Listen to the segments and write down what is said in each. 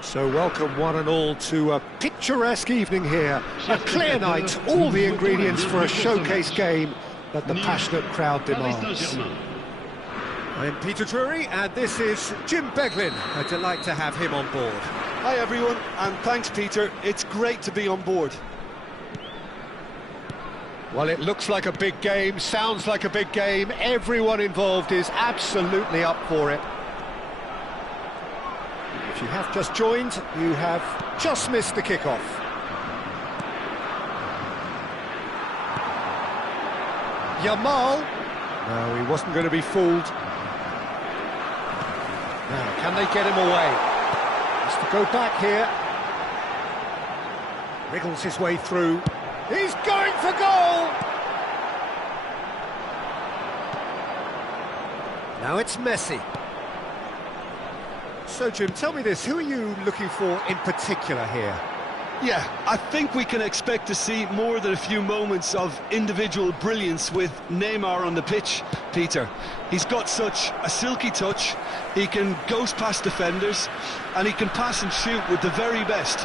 So welcome one and all to a picturesque evening here. A clear night, all the ingredients for a showcase game that the passionate crowd demands. I'm Peter Drury and this is Jim Beglin. A delight to have him on board. Hi everyone, and thanks Peter, it's great to be on board. Well, it looks like a big game, sounds like a big game. Everyone involved is absolutely up for it. If you have just joined, you have just missed the kickoff. Yamal. No, he wasn't going to be fooled. Now, can they get him away? Has to go back here. Wriggles his way through. He's going for goal! Now it's Messi. So, Jim, tell me this, who are you looking for in particular here? Yeah, I think we can expect to see more than a few moments of individual brilliance with Neymar on the pitch, Peter. He's got such a silky touch, he can ghost past defenders, and he can pass and shoot with the very best.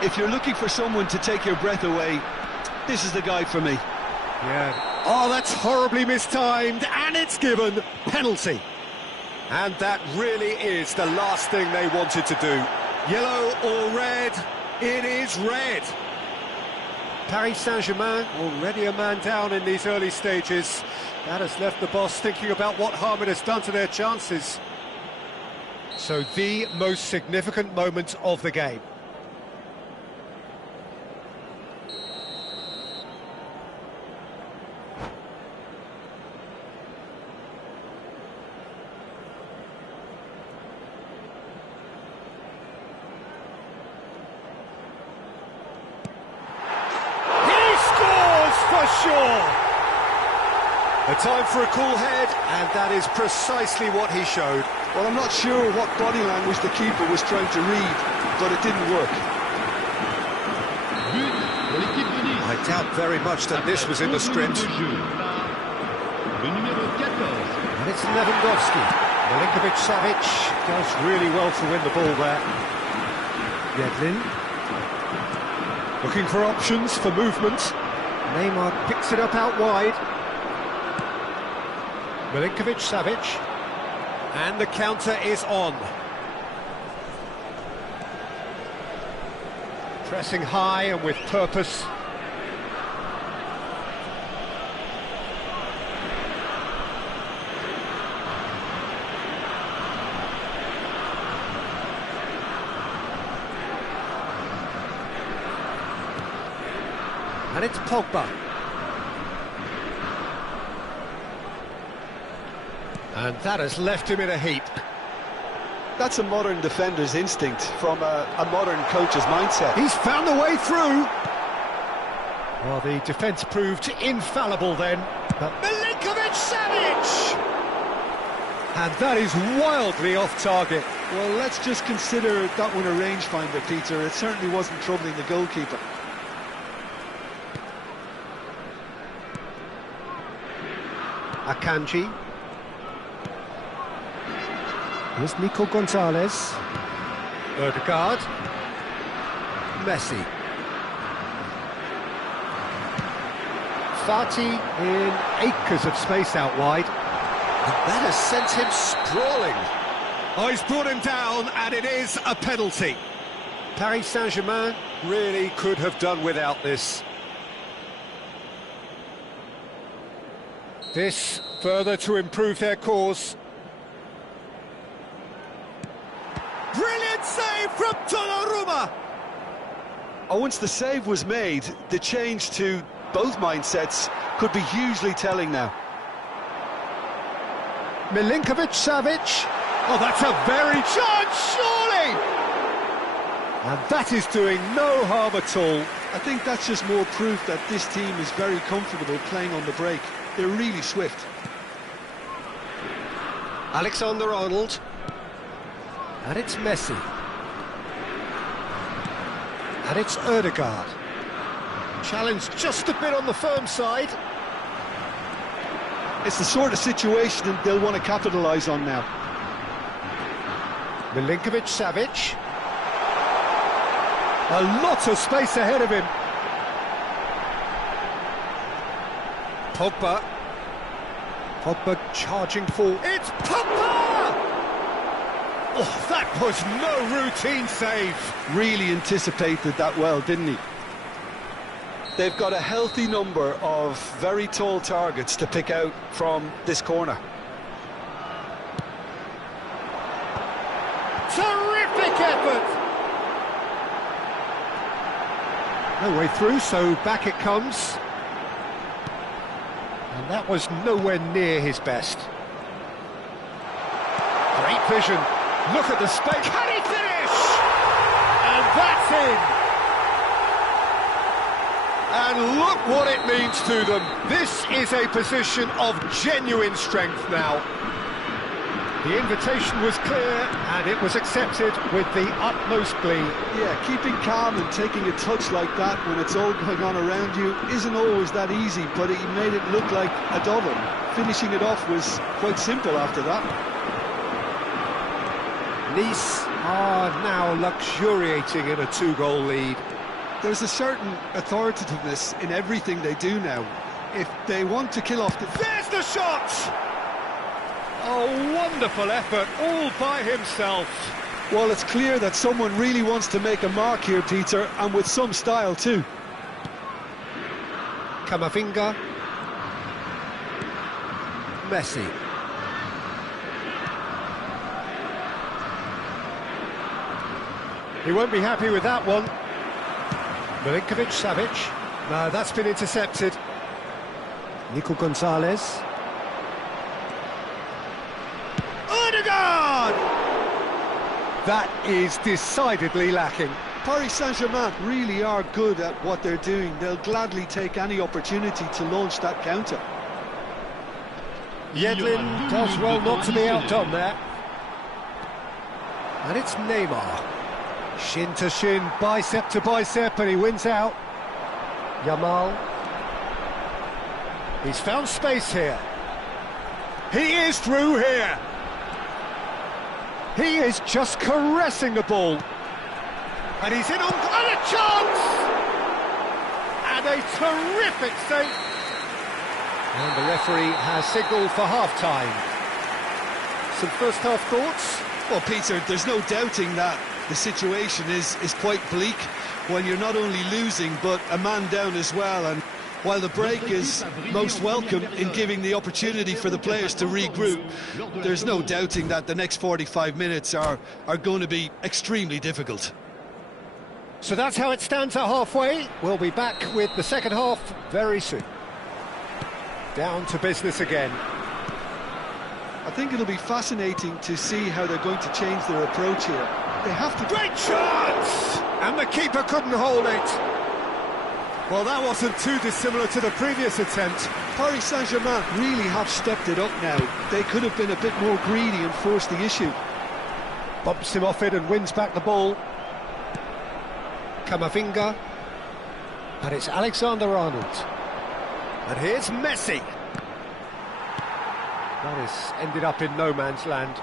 If you're looking for someone to take your breath away, this is the guy for me. Yeah. Oh, that's horribly mistimed, and it's given. Penalty. And that really is the last thing they wanted to do. Yellow or red? It is red. Paris Saint-Germain already a man down in these early stages. That has left the boss thinking about what harm it has done to their chances. So the most significant moment of the game. Sure. A time for a cool head, and that is precisely what he showed. Well, I'm not sure what body language the keeper was trying to read, but it didn't work. I doubt very much that this was in the script. And it's Lewandowski. Milinkovic-Savic does really well to win the ball there. Yedlin. Looking for options for movement. Neymar picks it up out wide. Milinkovic-Savic. And the counter is on. Pressing high and with purpose. And it's Pogba. And that has left him in a heap. That's a modern defender's instinct from a modern coach's mindset. He's found the way through. Well, the defence proved infallible then. But Milinkovic-Savic! And that is wildly off target. Well, let's just consider that one a rangefinder, Peter. It certainly wasn't troubling the goalkeeper. Akanji. Here's Nico Gonzalez. Odegaard. Messi. Fati in acres of space out wide. And that has sent him sprawling. Oh, he's brought him down, and it is a penalty. Paris Saint-Germain really could have done without this. This further to improve their cause. Brilliant save from Donnarumma! Oh, once the save was made, the change to both mindsets could be hugely telling now. Milinkovic-Savic. Oh, that's a very chance, surely! And that is doing no harm at all. I think that's just more proof that this team is very comfortable playing on the break. They're really swift. Alexander-Arnold. And it's Messi. And it's Ødegaard. Challenge just a bit on the firm side. It's the sort of situation they'll want to capitalise on now. Milinkovic-Savic. A lot of space ahead of him. Pogba. Pogba charging forward. It's Pogba! Oh, that was no routine save. Really anticipated that well, didn't he? They've got a healthy number of very tall targets to pick out from this corner. Terrific effort! No way through, so back it comes. And that was nowhere near his best. Great vision. Look at the space. Can he finish? And that's in. And look what it means to them. This is a position of genuine strength now. The invitation was clear, and it was accepted with the utmost glee. Yeah, keeping calm and taking a touch like that when it's all going on around you isn't always that easy, but he made it look like a double. Finishing it off was quite simple after that. Nice are now luxuriating in a 2-goal lead. There's a certain authoritativeness in everything they do now. If they want to kill off the... There's the shot! Oh, wonderful effort, all by himself. Well, it's clear that someone really wants to make a mark here, Peter, and with some style too. Camavinga. Messi. He won't be happy with that one. Milinkovic-Savic. No, that's been intercepted. Nico Gonzalez. Ødegaard! That is decidedly lacking. Paris Saint-Germain really are good at what they're doing. They'll gladly take any opportunity to launch that counter. Yedlin does well not to be outdone there. And it's Neymar. Shin to shin, bicep to bicep, and he wins out. Yamal. He's found space here. He is through here. He is just caressing the ball. And he's in on... And a chance! And a terrific save. And the referee has signalled for half-time. Some first-half thoughts? Well, Peter, there's no doubting that the situation is quite bleak when you're not only losing, but a man down as well. And while the break is most welcome in giving the opportunity for the players to regroup, there's no doubting that the next 45 minutes are going to be extremely difficult. So that's how it stands at halfway. We'll be back with the second half very soon. Down to business again. I think it'll be fascinating to see how they're going to change their approach here. They have to... Great chance! And the keeper couldn't hold it. Well, that wasn't too dissimilar to the previous attempt. Paris Saint-Germain really have stepped it up now. They could have been a bit more greedy and forced the issue. Bumps him off it and wins back the ball. Camavinga. And it's Alexander-Arnold. And here's Messi. That has ended up in no man's land.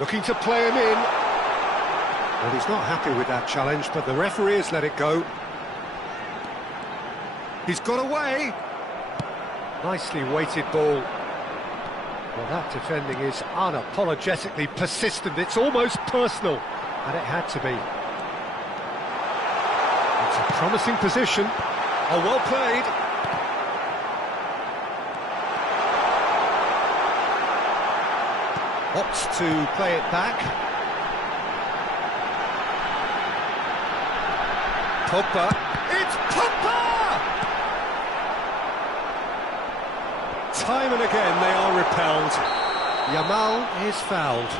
Looking to play him in. Well, he's not happy with that challenge, but the referee has let it go. He's got away. Nicely weighted ball. Well, that defending is unapologetically persistent. It's almost personal, and it had to be. It's a promising position. Oh, well played. Opts to play it back. Pogba. It's Pogba! Time and again they are repelled. Yamal is fouled.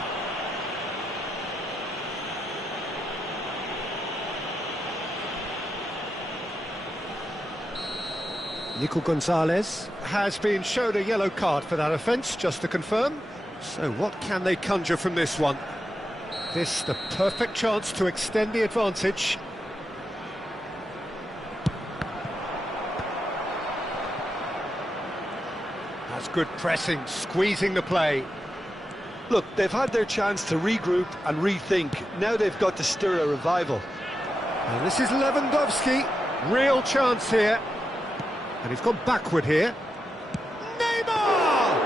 Nico Gonzalez has been shown a yellow card for that offence, just to confirm. So what can they conjure from this one? This the perfect chance to extend the advantage. That's good pressing, squeezing the play. Look, they've had their chance to regroup and rethink. Now they've got to stir a revival. And this is Lewandowski. Real chance here. And he's gone backward here. Neymar!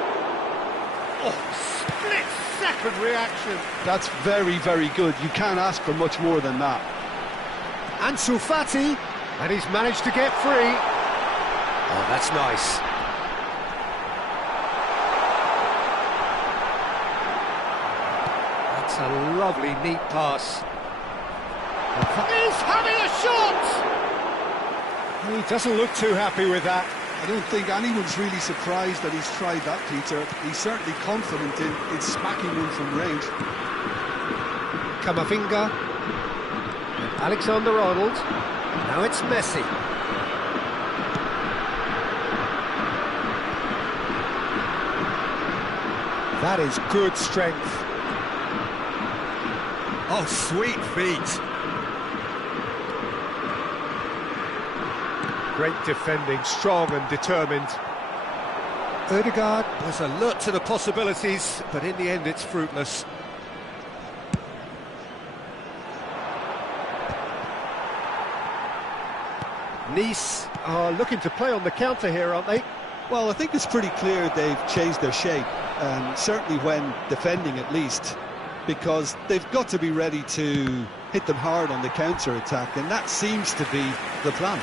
Oh, split-second reaction. That's very, very good. You can't ask for much more than that. Ansu Fati, and he's managed to get free. Oh, that's nice. That's a lovely, neat pass. He's having a shot! He doesn't look too happy with that. I don't think anyone's really surprised that he's tried that, Peter. He's certainly confident in smacking one from range. Camavinga. Alexander-Arnold. Now it's Messi. That is good strength. Oh, sweet feet. Great defending, strong and determined. Ødegaard was alert to the possibilities, but in the end it's fruitless. Nice are looking to play on the counter here, aren't they? Well, I think it's pretty clear they've changed their shape, certainly when defending at least, because they've got to be ready to hit them hard on the counter-attack, and that seems to be the plan.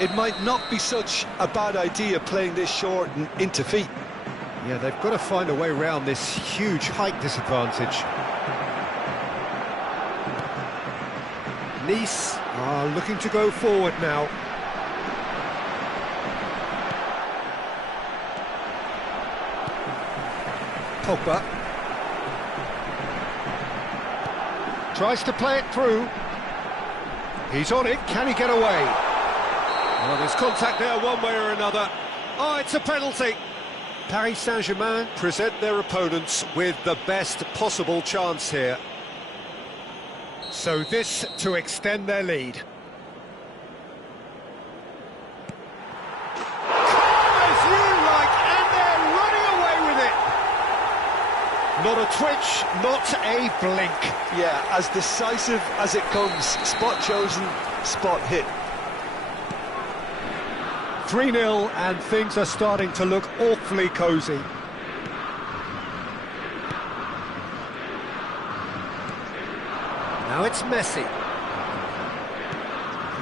It might not be such a bad idea playing this short and into feet. Yeah, they've got to find a way around this huge height disadvantage. Nice are looking to go forward now. Pogba. Tries to play it through. He's on it, can he get away? Well, there's contact there one way or another. Oh, it's a penalty. Paris Saint-Germain present their opponents with the best possible chance here. So this to extend their lead. Calm as you like, and they're running away with it. Not a twitch, not a blink. Yeah, as decisive as it comes. Spot chosen, spot hit. 3-0, and things are starting to look awfully cosy. Now it's Messi.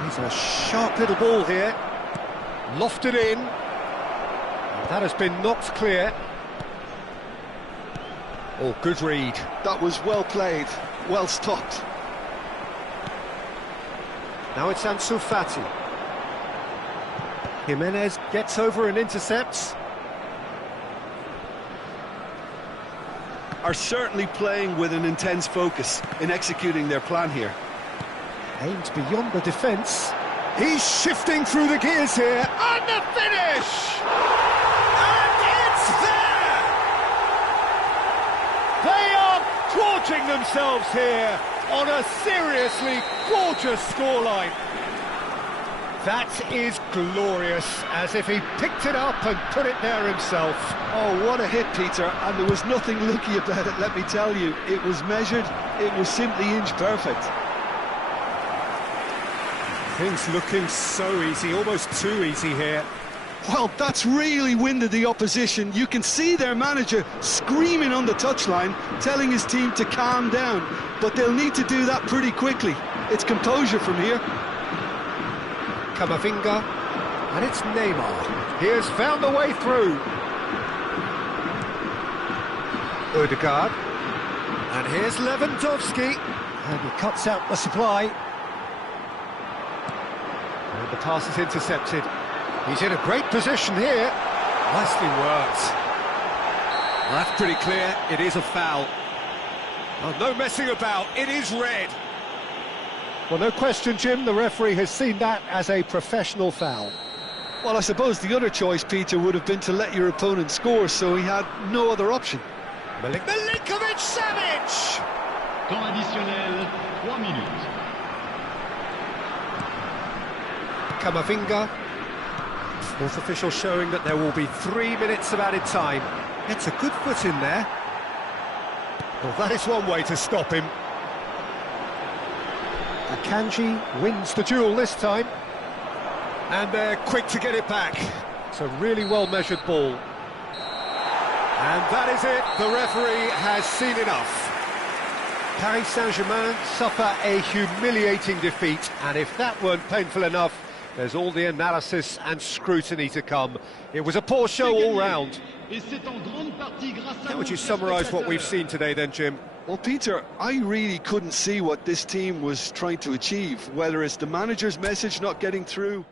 He's a sharp little ball here. Lofted in. And that has been knocked clear. Oh, good read. That was well played, well stopped. Now it's Ansu Fati. Jimenez gets over and intercepts. Are certainly playing with an intense focus in executing their plan here. Aims beyond the defence. He's shifting through the gears here. And the finish! And it's there! They are gorging themselves here on a seriously gorgeous scoreline. That is glorious, as if he picked it up and put it there himself. Oh, what a hit, Peter, and there was nothing lucky about it, let me tell you. It was measured, it was simply inch perfect. Things looking so easy, almost too easy here. Well, that's really winded the opposition. You can see their manager screaming on the touchline, telling his team to calm down, but they'll need to do that pretty quickly. It's composure from here. Camavinga, and it's Neymar. He has found a way through. Odegaard. And here's Lewandowski. And he cuts out the supply. And the pass is intercepted. He's in a great position here. Nicely worked. Well, that's pretty clear. It is a foul. Oh, no messing about. It is red. Well, no question, Jim. The referee has seen that as a professional foul. Well, I suppose the other choice, Peter, would have been to let your opponent score, so he had no other option. Milinkovic-Savic! Temps additionnel, 3 minutes. Kamavinga. Fourth official showing that there will be 3 minutes of added time. Gets a good foot in there. Well, that is one way to stop him. Akanji wins the duel this time. And they're quick to get it back. It's a really well-measured ball. And that is it. The referee has seen enough. Paris Saint-Germain suffer a humiliating defeat, and if that weren't painful enough, there's all the analysis and scrutiny to come. It was a poor show all round. How would you summarise what we've seen today then, Jim? Well, Peter, I really couldn't see what this team was trying to achieve, whether it's the manager's message not getting through.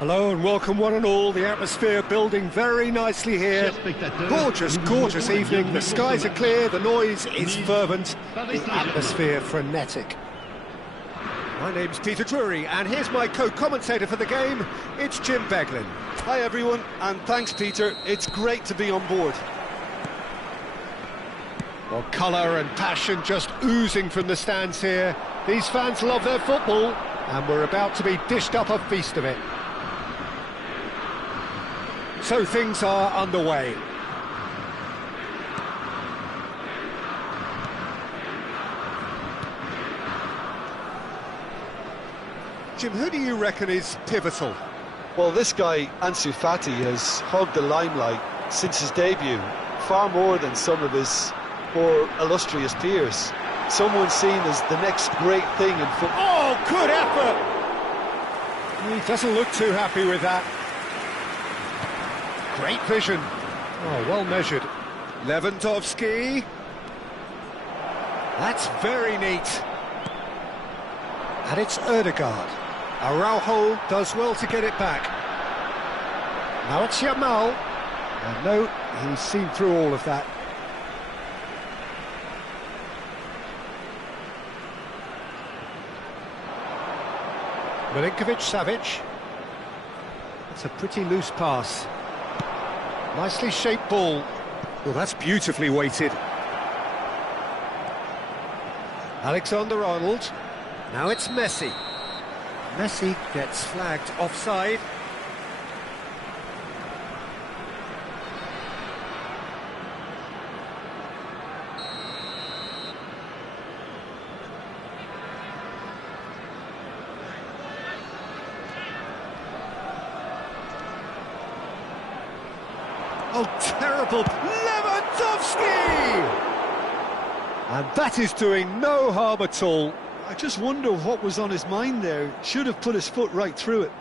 Hello and welcome one and all. The atmosphere building very nicely here. Gorgeous, gorgeous evening. The skies are clear, the noise is fervent, the atmosphere frenetic. My name's Peter Drury, and here's my co-commentator for the game. It's Jim Beglin. Hi everyone, and thanks Peter. It's great to be on board. Well, colour and passion just oozing from the stands here. These fans love their football, and we're about to be dished up a feast of it. So things are underway. Jim, who do you reckon is pivotal? Well, this guy, Ansu Fati, has hogged the limelight since his debut, far more than some of his more illustrious peers. Someone seen as the next great thing in football. Oh, good effort! He doesn't look too happy with that. Great vision. Oh, well measured. Lewandowski. That's very neat. And it's Odegaard. Araujo does well to get it back. Now it's Yamal. And no, he's seen through all of that. Milinkovic-Savic. It's a pretty loose pass. Nicely shaped ball. Well, that's beautifully weighted. Alexander-Arnold. Now it's Messi. Messi gets flagged offside. Oh, terrible. Lewandowski! And that is doing no harm at all. I just wonder what was on his mind there. Should have put his foot right through it.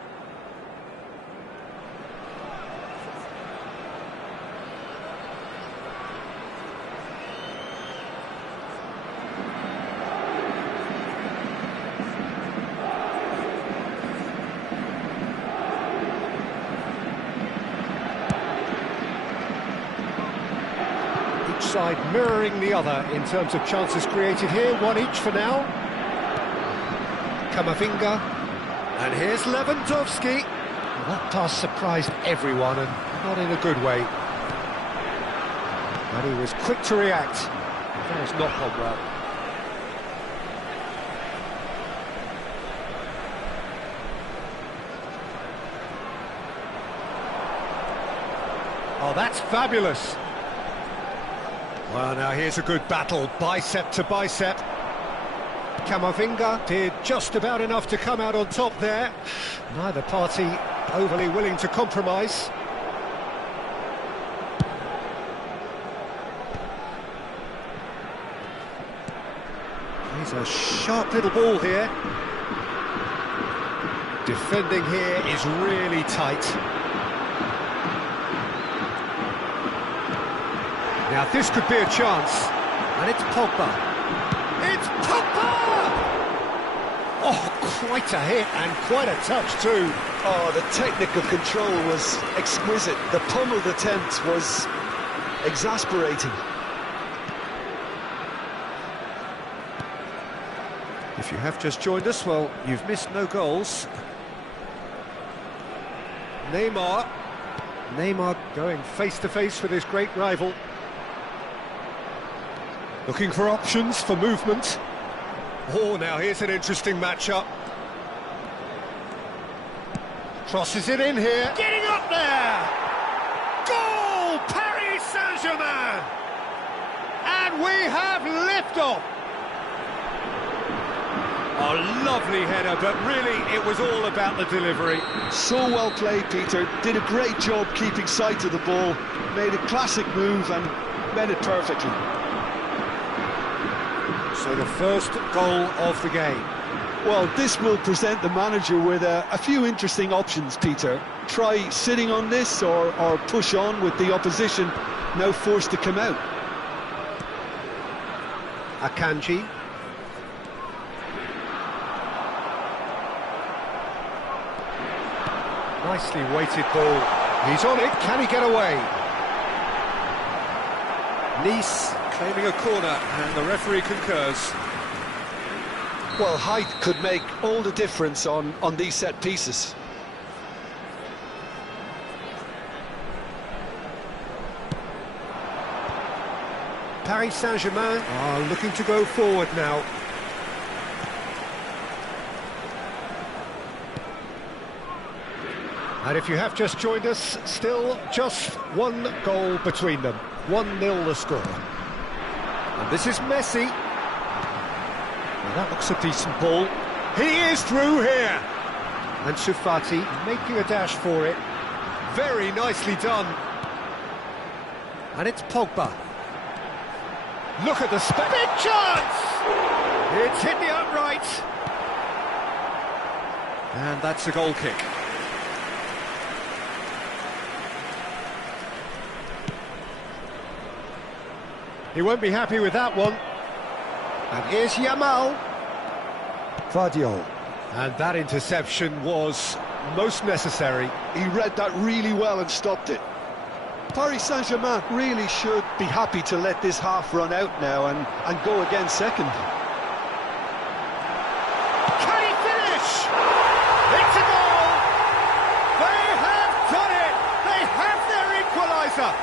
Side mirroring the other in terms of chances created here, one each for now. Kamavinga, and here's Lewandowski. Well, that pass surprised everyone, and not in a good way. And he was quick to react. That has not gone well. Oh, that's fabulous. Well, now here's a good battle, bicep to bicep. Kamavinga did just about enough to come out on top there. Neither party overly willing to compromise. He's a sharp little ball here. Defending here is really tight. Now this could be a chance, and it's Pogba. It's Pogba! Oh, quite a hit and quite a touch too. Oh, the technical control was exquisite. The pummeled attempt was exasperating. If you have just joined us, well, you've missed no goals. Neymar going face-to-face with his great rival. Looking for options for movement. Oh, now here's an interesting matchup. Crosses it in here. Getting up there! Goal! Paris Saint-Germain! And we have liftoff! A lovely header, but really it was all about the delivery. So well played, Peter. Did a great job keeping sight of the ball. Made a classic move and met it perfectly. So the first goal of the game. Well, this will present the manager with a few interesting options, Peter. Try sitting on this or push on with the opposition now forced to come out. Akanji. Nicely weighted ball. He's on it. Can he get away? Nice claiming a corner, and the referee concurs. Well, height could make all the difference on these set pieces. Paris Saint-Germain are looking to go forward now. And if you have just joined us, still just one goal between them. 1-0 the score. And this is Messi. Now that looks a decent ball. He is through here. And Sufati making a dash for it. Very nicely done. And it's Pogba. Look at the big chance! It's hit the upright. And that's a goal kick. He won't be happy with that one. And here's Yamal. Vardiol. And that interception was most necessary. He read that really well and stopped it. Paris Saint-Germain really should be happy to let this half run out now and go again second. Can he finish? It's a goal! They have done it! They have their equaliser!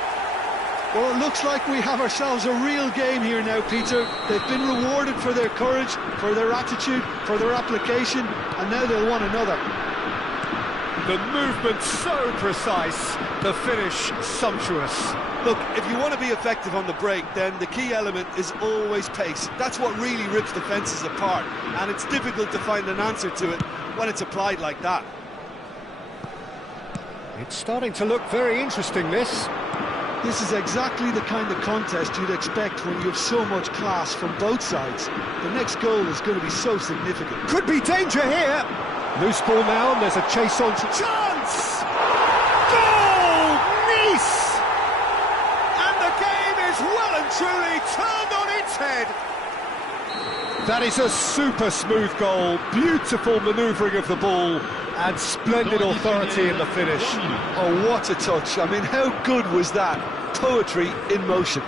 Well, it looks like we have ourselves a real game here now, Peter. They've been rewarded for their courage, for their attitude, for their application, and now they'll want another. The movement so precise, the finish sumptuous. Look, if you want to be effective on the break, then the key element is always pace. That's what really rips defences apart, and it's difficult to find an answer to it when it's applied like that. It's starting to look very interesting, this. This is exactly the kind of contest you'd expect when you have so much class from both sides. The next goal is going to be so significant. Could be danger here. Loose ball now, and there's a chase on to chance! Goal! Nice! And the game is well and truly turned on its head. That is a super smooth goal, beautiful manoeuvring of the ball, and splendid authority in the finish. Oh, what a touch. I mean, how good was that? Poetry in motion.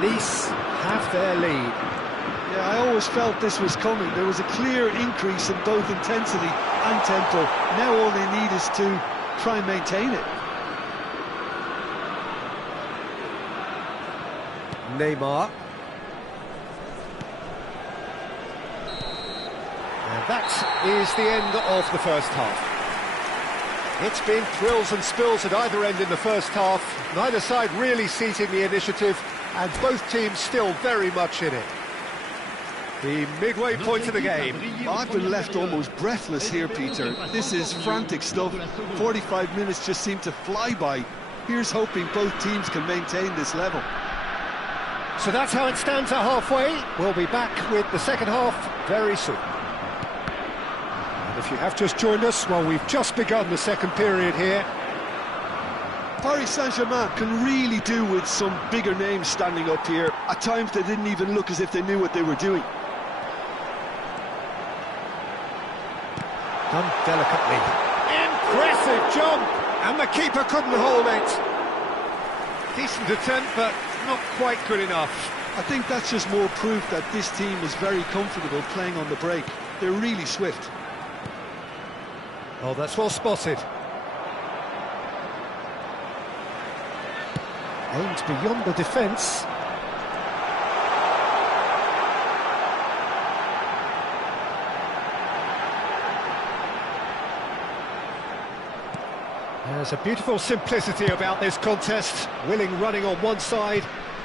Nice have their lead. Yeah, I always felt this was coming. There was a clear increase in both intensity and tempo. Now all they need is to try and maintain it. Neymar. And that is the end of the first half. It's been thrills and spills at either end in the first half. Neither side really seizing the initiative, and both teams still very much in it. The midway point of the game. I've been left almost breathless here, Peter. This is frantic stuff. 45 minutes just seem to fly by. Here's hoping both teams can maintain this level. So that's how it stands at halfway. We'll be back with the second half very soon. And if you have just joined us, well, we've just begun the second period here. Paris Saint-Germain can really do with some bigger names standing up here. At times they didn't even look as if they knew what they were doing. Done delicately. Impressive jump! And the keeper couldn't hold it. Decent attempt, but not quite good enough. I think that's just more proof that this team is very comfortable playing on the break. They're really swift. Oh, that's well spotted. Aimed beyond the defence. There's a beautiful simplicity about this contest. Willing running on one side,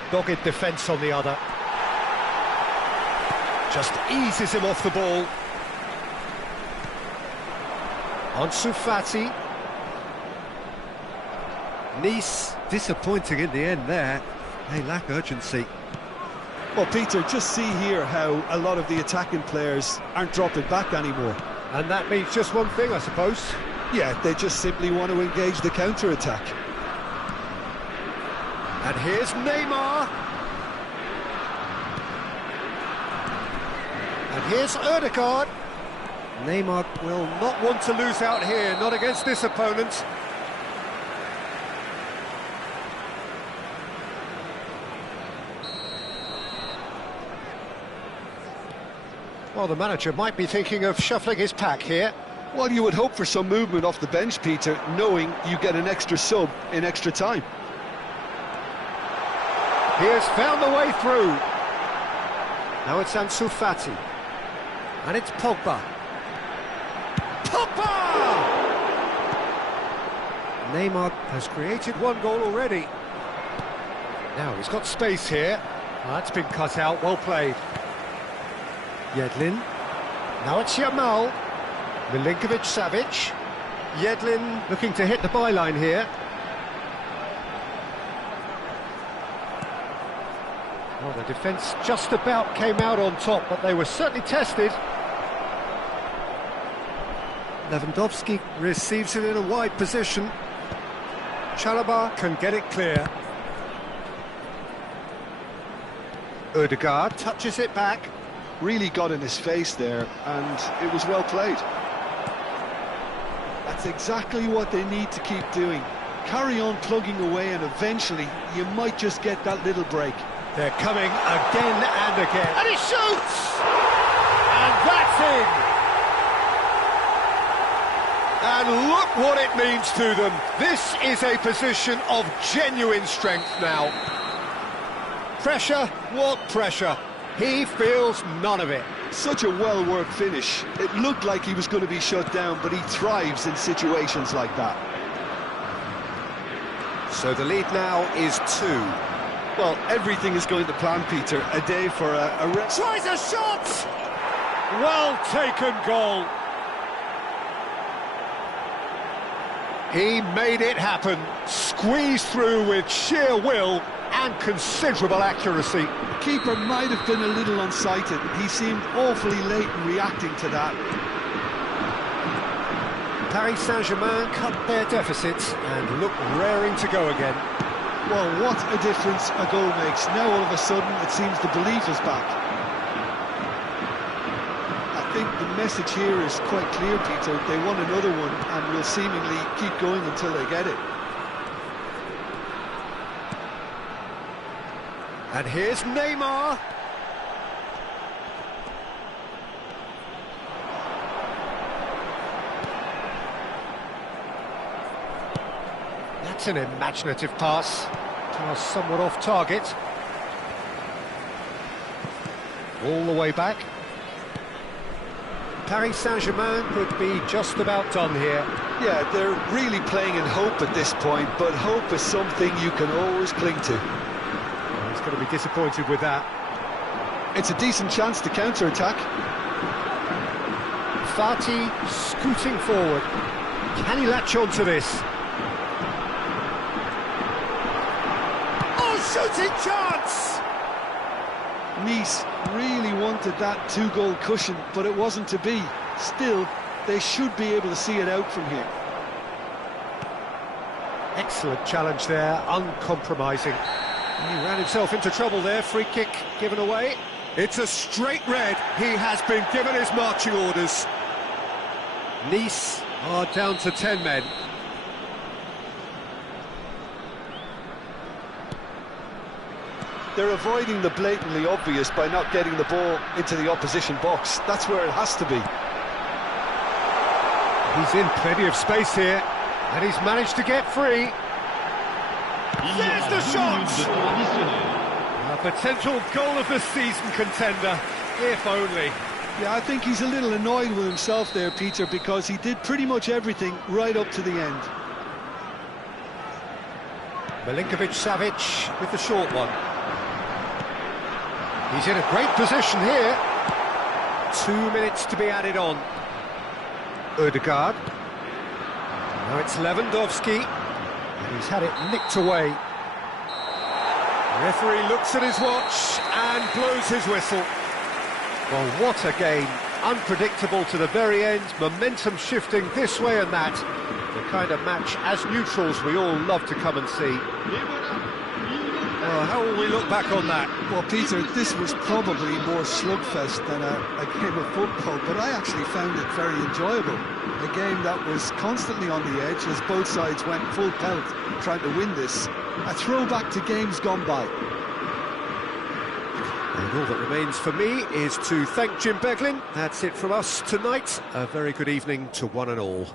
dogged defence on the other. Just eases him off the ball. Ansu Fati. Nice, disappointing in the end there. They lack urgency. Well, Peter, just see here how a lot of the attacking players aren't dropping back anymore. And that means just one thing, I suppose. Yeah, they just simply want to engage the counter-attack. And here's Neymar. And here's Ødegaard. Neymar will not want to lose out here, not against this opponent. Well, the manager might be thinking of shuffling his pack here. Well, you would hope for some movement off the bench, Peter, knowing you get an extra sub in extra time. He has found the way through. Now it's Ansu Fati. And it's Pogba. Pogba! Neymar has created one goal already. Now he's got space here. Oh, that's been cut out, well played. Yedlin. Now it's Yamal. Milinkovic-Savic. Yedlin looking to hit the byline here. Well, the defence just about came out on top, but they were certainly tested. Lewandowski receives it in a wide position. Chalobah can get it clear. Ødegaard touches it back. Really got in his face there, and it was well played. That's exactly what they need to keep doing. Carry on plugging away, and eventually you might just get that little break. They're coming again and again. And he shoots! And that's in! And look what it means to them. This is a position of genuine strength now. Pressure? What pressure? He feels none of it. Such a well-worked finish. It looked like he was going to be shut down, but he thrives in situations like that. So the lead now is 2. Well, everything is going to plan, Peter. A day for a tries a shot! Well taken goal. He made it happen, squeezed through with sheer will and considerable accuracy. The keeper might have been a little unsighted. He seemed awfully late in reacting to that. Paris Saint-Germain cut their deficits and look raring to go again. Well, what a difference a goal makes. Now all of a sudden it seems the belief is back. I think the message here is quite clear, Peter. They want another one and will seemingly keep going until they get it. And here's Neymar. That's an imaginative pass. Somewhat off target. All the way back. Paris Saint-Germain could be just about done here. Yeah, they're really playing in hope at this point, but hope is something you can always cling to. Well, he's going to be disappointed with that. It's a decent chance to counter-attack. Fati scooting forward. Can he latch on to this? Oh, shooting chance! Nice really wanted that two-goal cushion, but it wasn't to be. Still, they should be able to see it out from here. Excellent challenge there, uncompromising. He ran himself into trouble there, free kick given away. It's a straight red, he has been given his marching orders. Nice are down to 10 men. They're avoiding the blatantly obvious by not getting the ball into the opposition box. That's where it has to be. He's in plenty of space here, and he's managed to get free. There's the shot! A potential goal of the season contender, if only. Yeah, I think he's a little annoyed with himself there, Peter, because he did pretty much everything right up to the end. Milinkovic-Savic with the short one. He's in a great position here. 2 minutes to be added on. Ødegaard. Now it's Lewandowski. And he's had it nicked away. The referee looks at his watch and blows his whistle. Well, what a game. Unpredictable to the very end. Momentum shifting this way and that. The kind of match, as neutrals, we all love to come and see. Well, how will we look back on that? Well, Peter, this was probably more slugfest than a game of football, but I actually found it very enjoyable. A game that was constantly on the edge as both sides went full pelt trying to win this. A throwback to games gone by. And all that remains for me is to thank Jim Beglin. That's it from us tonight. A very good evening to one and all.